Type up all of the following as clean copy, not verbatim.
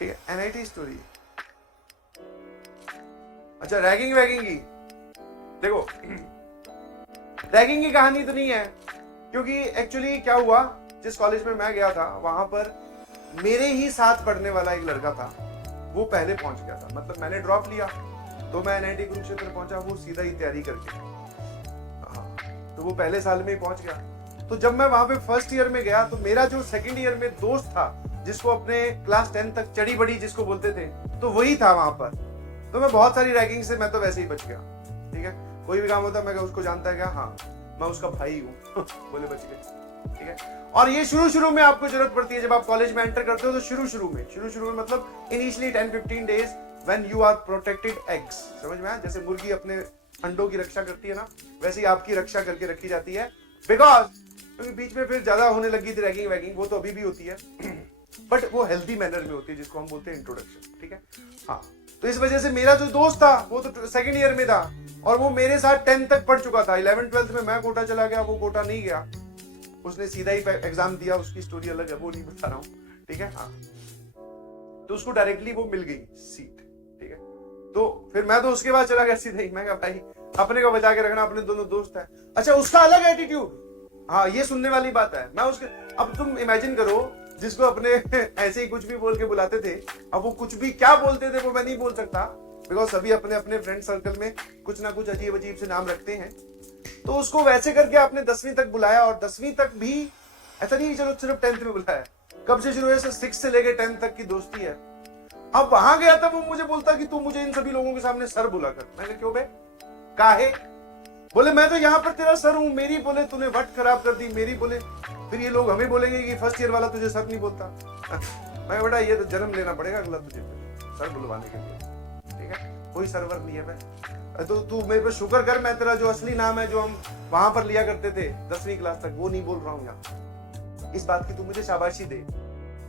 ठीक है, NIT story. अच्छा, रैगिंग वैगिंग की देखो, रैगिंग की कहानी तो नहीं है, क्योंकि एक्चुअली क्या हुआ, जिस कॉलेज में मैं गया था वहां पर मेरे ही साथ पढ़ने वाला एक लड़का था, वो पहले पहुंच गया था। मतलब मैंने ड्रॉप लिया तो मैं एनआईटी कुरुक्षेत्र पहुंचा, वो सीधा ही तैयारी करके, हाँ, तो वो पहले साल में ही पहुंच गया। तो जब मैं वहां पे फर्स्ट ईयर में गया तो मेरा जो सेकंड ईयर में दोस्त था, जिसको अपने क्लास 10 तक चढ़ी बड़ी जिसको बोलते थे, तो वही था वहां पर। तो मैं बहुत सारी रैगिंग से मैं तो वैसे ही बच गया। ठीक है, कोई भी काम होता मैं उसको जानता है क्या, हाँ मैं उसका भाई हूँ बोले बच गए। ठीक है, और ये शुरू में आपको जरूरत पड़ती है, जब आप कॉलेज में एंटर करते हो तो शुरू में मतलब initially 10-15 days when you are protected eggs, समझ में आया? जैसे मुर्गी अपने अंडों की रक्षा करती है ना, वैसे ही आपकी रक्षा करके रखी जाती है। बिकॉज क्योंकि बीच में फिर ज्यादा होने लगी थी रैगिंग वैगिंग, वो तो अभी भी होती है बट वो हेल्दी मैनर में होती है, जिसको हम बोलते हैं इंट्रोडक्शन। ठीक है, हाँ, तो इस वजह से मेरा जो दोस्त था वो तो सेकंड ईयर में था और वो मेरे साथ 10 तक पढ़ चुका था। 11th-12th में मैं कोटा चला गया, वो कोटा नहीं गया, उसने सीधा ही एग्जाम दिया, उसकी स्टोरी अलग है, वो नहीं बता रहा हूँ। ठीक है, हाँ, तो उसको डायरेक्टली वो मिल गई सीट। ठीक है, तो फिर मैं तो उसके बाद चला गया सीधे ही। मैं कहा भाई अपने को बचा के रखना, अपने दोनों दोस्त है। अच्छा, उसका अलग एटीट्यूड, हाँ ये सुनने वाली बात है। मैं उसके, अब तुम इमेजिन करो, जिसको अपने ऐसे ही कुछ भी बोल के बुलाते थे, अब वो कुछ भी क्या बोलते थे वो मैं नहीं बोल सकता, बिकॉज सभी अपने अपने फ्रेंड सर्कल में कुछ ना कुछ अजीब अजीब से नाम रखते हैं। तो उसको वैसे करके आपने 10वीं तक बुलाया, और 10वीं तक भी ऐसा नहीं चलो सिर्फ 10th में बुलाया, कब से शुरू है, 6 से लेके 10th तक की दोस्ती है। अब वहां गया था वो मुझे बोलता कि तू मुझे इन सभी लोगों के सामने सर बुला कर। मैंने क्यों बे, काहे? बोले मैं तो यहाँ पर तेरा सर हूं। मेरी बोले तूने वट खराब कर दी, मेरी बोले फिर ये लोग हमें बोलेंगे कि फर्स्ट ईयर वाला तुझे सर नहीं बोलता। मैं बेटा ये तो जन्म लेना पड़ेगा अगला तुझे सर बुलवाने के लिए। ठीक है, कोई सर्वर नहीं है मैं, तो तू मेरे पे शुक्र कर, मैं तेरा जो असली नाम है जो हम वहां पर लिया करते थे 10वीं क्लास तक, वो नहीं बोल रहा हूँ यहाँ। इस बात की तू मुझे शाबाशी दे,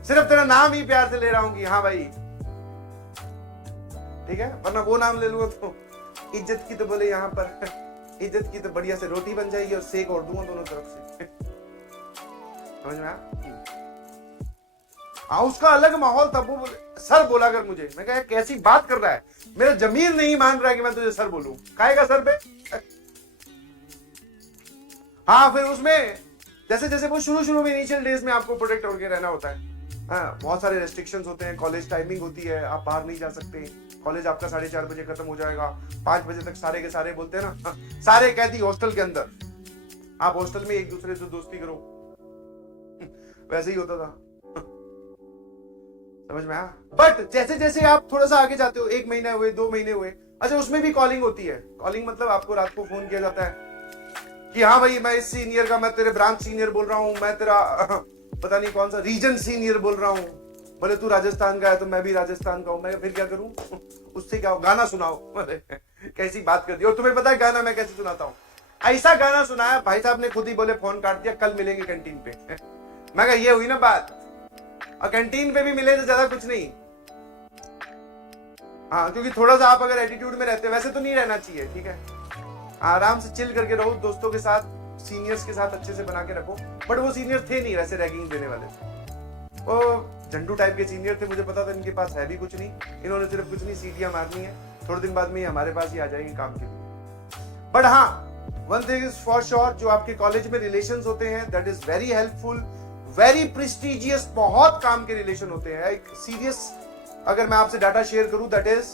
सिर्फ तेरा नाम ही प्यार से ले रहा हूँ कि हाँ भाई ठीक है, वरना वो नाम ले लूंगा तो इज्जत की तो बोले यहाँ पर इज्जत की तो बढ़िया से रोटी बन जाएगी और सेक और दूंगा दोनों तरफ से। समझ में आया? हाँ, उसका अलग माहौल था। वो बोले सर बोला कर मुझे। मैं कहा कैसी बात कर रहा है, मेरा जमीर नहीं मान रहा है कि मैं तुझे सर बोलूं। खाएगा सर पे? हाँ, फिर उसमें जैसे जैसे वो शुरू में इनिशियल डेज में आपको प्रोटेक्ट होकर रहना होता है। हाँ, बहुत सारे रेस्ट्रिक्शंस होते हैं, कॉलेज टाइमिंग होती है, आप बाहर नहीं जा सकते, कॉलेज आपका 4:30 बजे खत्म हो जाएगा, 5 बजे तक सारे के सारे बोलते हैं ना, हाँ, सारे कैदी हॉस्टल के अंदर, आप हॉस्टल में एक दूसरे से दोस्ती करो। वैसे ही होता था। समझ में आया? बट जैसे जैसे आप थोड़ा सा आगे जाते हो, 1 महीना हुए, 2 महीने हुए, अच्छा उसमें भी कॉलिंग होती है। कॉलिंग मतलब आपको रात को फोन किया जाता है कि हाँ भाई मैं इस सीनियर का, मैं तेरे ब्रांच सीनियर बोल रहा हूँ, मैं तेरा पता नहीं कौन सा रीजन सीनियर बोल रहा हूँ। बोले तू राजस्थान का है तो मैं भी राजस्थान का हूँ। मैं फिर क्या करूं? उससे क्या हो, गाना सुनाओ। कैसी बात कर दी। और तुम्हें पता है गाना मैं कैसे सुनाता हूँ? ऐसा गाना सुनाया भाई साहब ने खुद ही बोले फोन काट दिया, कल मिलेंगे कैंटीन पे। मैं कहा ये हुई ना बात, और कैंटीन पे भी मिले तो ज्यादा कुछ नहीं। हाँ, क्योंकि थोड़ा सा आप अगर एटीट्यूड में रहते, वैसे तो नहीं रहना चाहिए, ठीक है, आराम से चिल करके रहो दोस्तों के साथ, सीनियर्स के साथ अच्छे से बना के रखो। बट वो सीनियर थे नहीं वैसे रैगिंग देने वाले, वो झंडू टाइप के सीनियर थे। मुझे पता था इनके पास है भी कुछ नहीं, इन्होंने सिर्फ कुछ नहीं सीटियां मारनी है, थोड़े दिन बाद में हमारे पास ही आ जाएंगे काम के लिए। बट हाँ, one thing is for sure, जो आपके कॉलेज में रिलेशंस होते हैं that is very helpful, very prestigious, बहुत काम के रिलेशन होते हैं। एक सीरियस अगर मैं आपसे डाटा शेयर करूं, दैट इज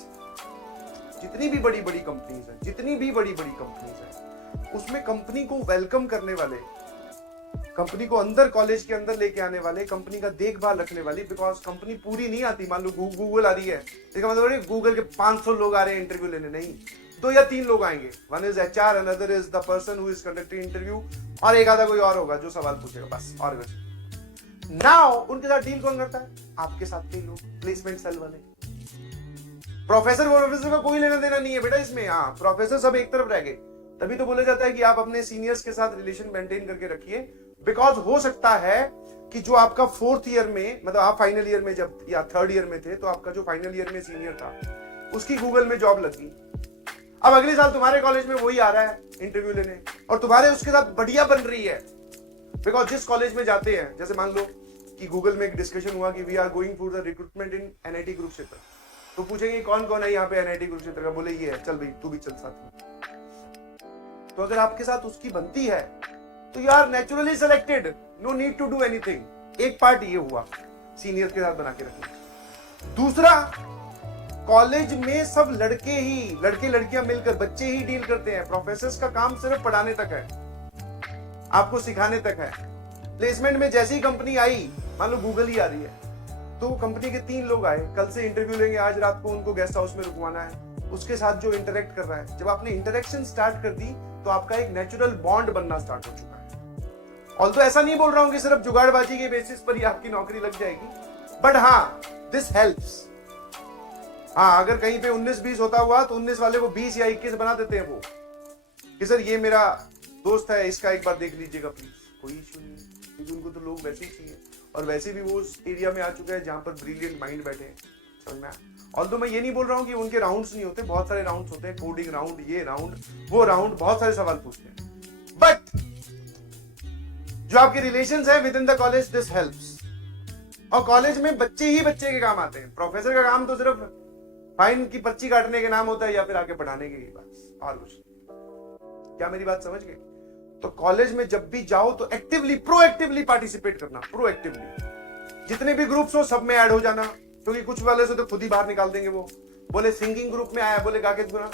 जितनी भी बड़ी बड़ी कंपनीज है, जितनी भी बड़ी बड़ी कंपनीज है, उसमें कंपनी को वेलकम करने वाले, कंपनी को अंदर कॉलेज के अंदर लेके आने वाले, कंपनी का देखभाल रखने वाली, बिकॉज कंपनी पूरी नहीं आती। मान लो गूगल आ रही है, इसका मतलब गूगल के 500 लोग आ रहे हैं इंटरव्यू लेने, नहीं, 2 या 3 लोग आएंगे। One is HR, another is the person who is conducting interview, और एक आधा कोई और होगा जो सवाल पूछेगा, बस। और कुछ नाउ उनके साथ डील कौन करता है? आपके साथ के लोग, प्लेसमेंट सेल वाले। प्रोफेसर का कोई लेना देना नहीं है बेटा इसमें। हाँ, प्रोफेसर सब एक तरफ रह गए। तभी तो बोला जाता है कि आप अपने सीनियर्स के साथ रिलेशन मेंटेन करके रखिए, बिकॉज हो सकता है कि जो आपका 4th ईयर में, मतलब आप फाइनल ईयर में जब या 3rd ईयर में थे, तो आपका जो फाइनल ईयर में सीनियर था उसकी गूगल में जॉब लगी। अब अगले साल तुम्हारे कॉलेज में वही आ रहा है इंटरव्यू लेने, और तुम्हारे उसके साथ बढ़िया बन रही है। बिकॉज जिस कॉलेज में जाते हैं, जैसे मान लो कि गूगल में एक डिस्कशन हुआ कि we are going for the recruitment in NIT Kurukshetra, तो पूछेंगे कौन कौन है यहाँ पे एनआईटी कुरुक्षेत्र का, बोले ये है, चल भाई तू भी चल साथ में। तो अगर आपके साथ उसकी बनती है तो you are naturally selected, no need to do anything. एक पार्ट ये हुआ सीनियर के साथ बना के रखना। दूसरा, कॉलेज में सब लड़के लड़कियां मिलकर बच्चे ही डील करते हैं। प्रोफेसर्स का काम सिर्फ पढ़ाने तक है, आपको सिखाने तक है। प्लेसमेंट में जैसी कंपनी आई, मान लो गूगल ही आ रही है, तो कंपनी के 3 लोग आए, कल से इंटरव्यू लेंगे, आज रात को उनको गेस्ट हाउस में रुकवाना है, उसके साथ जो इंटरेक्ट कर रहा है, जब आपने इंटरेक्शन स्टार्ट कर दी तो आपका एक नेचुरल बॉन्ड बनना स्टार्ट हो चुका है। ऑल्दो ऐसा नहीं बोल रहा हूं कि सिर्फ जुगाड़बाजी के बेसिस पर ही आपकी नौकरी लग जाएगी, बट हाँ दिस हेल्प्स। हाँ, अगर कहीं पे 19-20 होता हुआ तो 19 वाले को 20 या 21 बना देते हैं वो, कि सर ये मेरा दोस्त है, इसका एक बार देख लीजिएगा प्लीज। कोई इशू नहीं, क्योंकि उनको तो लोग वैसे ही चाहिए, और वैसे भी वो उस एरिया में आ चुके हैं जहां पर ब्रिलियंट माइंड बैठे हैं, समझ में। ऑल्दो मैं ये नहीं बोल रहा हूँ कि उनके राउंड्स नहीं होते, बहुत सारे राउंड्स होते हैं, कोडिंग राउंड, ये राउंड, वो राउंड, बहुत सारे सवाल पूछते हैं, बट जो आपके रिलेशंस है with in the college, this helps. और कॉलेज में बच्चे ही बच्चे के काम आते हैं, प्रोफेसर का काम तो सिर्फ फाइन की पर्ची काटने के नाम होता है या फिर आके पढ़ाने के लिए, बस और कुछ। क्या मेरी बात समझ गए? तो कॉलेज में जब भी जाओ तो एक्टिवली, प्रोएक्टिवली पार्टिसिपेट करना, प्रोएक्टिवली। जितने भी ग्रुप्स हो सब में ऐड हो जाना, क्योंकि कुछ वाले से तो खुद ही बाहर निकाल देंगे वो। बोले सिंगिंग ग्रुप में आया, बोले गा के सुना,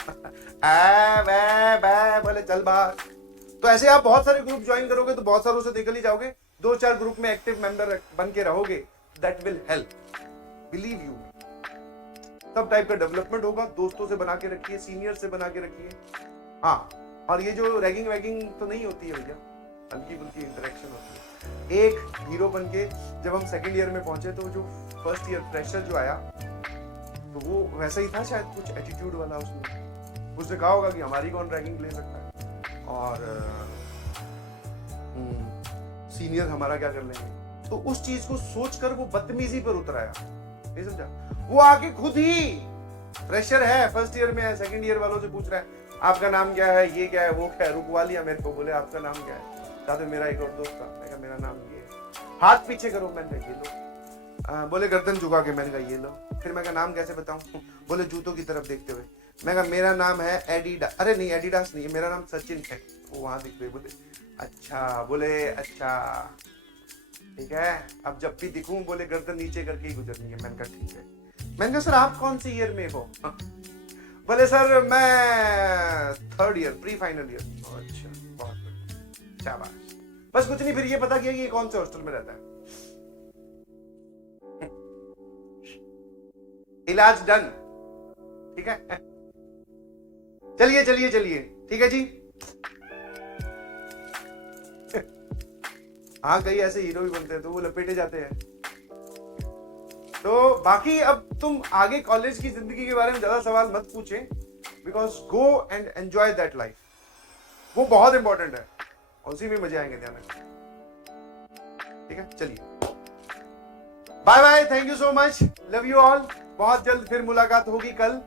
बोले चल बाहर। तो ऐसे आप बहुत सारे ग्रुप ज्वाइन करोगे तो बहुत सारों से निकल ही जाओगे। 2-4 ग्रुप में एक्टिव मेंबर बन के रहोगे, that will help, believe you. सब टाइप का डेवलपमेंट होगा। दोस्तों से बना के रखिए, सीनियर से बना के रखिए। हाँ, और ये जो रैगिंग वैगिंग तो नहीं होती है भैया, हल्की फुल्की इंटरेक्शन होती है। एक हीरो बन के जब हम सेकंड ईयर में पहुंचे तो जो फर्स्ट ईयर फ्रेशर जो आया तो वो वैसा ही था, शायद कुछ एटीट्यूड वाला। उसने कहा होगा कि हमारी कौन रैगिंग ले सकता है, और सीनियर हमारा क्या कर लेंगे। तो उस चीज को सोचकर वो बदतमीजी पर उतर आया, नहीं समझा। वो आके खुद ही, फ्रेशर है, फर्स्ट ईयर में है, सेकंड ईयर वालों से पूछ रहा है आपका नाम क्या है, ये क्या है, वो क्या है। रुकवा लिया मेरे को, बोले आपका नाम क्या है। साथ में मेरा एक और दोस्त था, मैं कहा मेरा नाम ये है। हाथ पीछे करो, मैंने कहा ये लो। बोले गर्दन झुका के, मैंने कहा ये लो। फिर मैं कहा नाम कैसे बताऊं, बोले जूतों की तरफ देखते हुए। मैं कहा मेरा नाम है एडिडास। अरे नहीं, एडिडास नहीं है, मेरा नाम सचिन है। वो वहां दिख रहे, बोले अच्छा, बोले अच्छा ठीक है, अब जब भी दिखूं बोले गर्दन नीचे करके ही गुजरनी है। मैंने कहा ठीक है। मैंने कहा सर आप कौन से ईयर में हो? बोले सर मैं 3rd year, pre final year. अच्छा, बहुत बढ़िया, शाबाश। बस कुछ नहीं, फिर ये पता किया कि ये कौन से हॉस्टल में रहता है। इलाज डन, ठीक है। चलिए चलिए चलिए, ठीक है जी। हाँ, कई ऐसे हीरो भी बनते हैं तो वो लपेटे जाते हैं। तो बाकी अब तुम आगे कॉलेज की जिंदगी के बारे में ज्यादा सवाल मत पूछें, because go and enjoy that life, वो बहुत इंपॉर्टेंट है, उसी में मजे आएंगे, ध्यान रखना, ठीक है। चलिए, bye bye, thank you so much, love you all. बहुत जल्द फिर मुलाकात होगी कल।